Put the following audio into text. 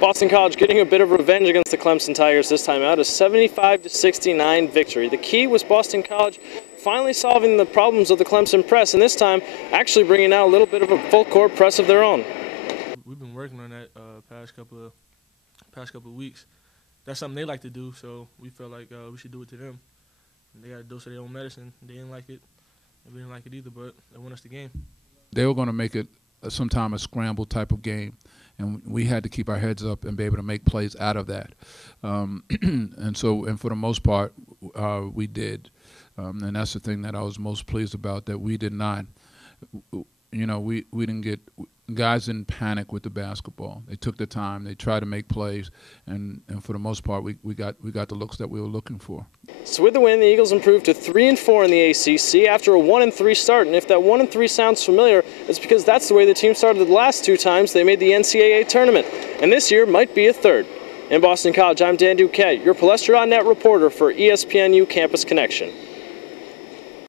Boston College getting a bit of revenge against the Clemson Tigers this time out, a 75-69 victory. The key was Boston College finally solving the problems of the Clemson press, and this time actually bringing out a little bit of a full-court press of their own. We've been working on that past couple of weeks. That's something they like to do, so we felt like we should do it to them. And they got a dose of their own medicine. They didn't like it. We didn't like it either, but they won us the game. They were going to make it sometime a scramble type of game, and we had to keep our heads up and be able to make plays out of that. And for the most part, we did. And that's the thing that I was most pleased about, that we did not, we didn't get, guys didn't panic with the basketball. They took the time, they tried to make plays, and for the most part, we got the looks that we were looking for. So with the win, the Eagles improved to 3-4 in the ACC after a 1-3 start. And if that 1-3 sounds familiar, it's because that's the way the team started the last two times they made the NCAA tournament. And this year might be a third. In Boston College, I'm Dan Duquette, your Palestra.net reporter for ESPNU Campus Connection.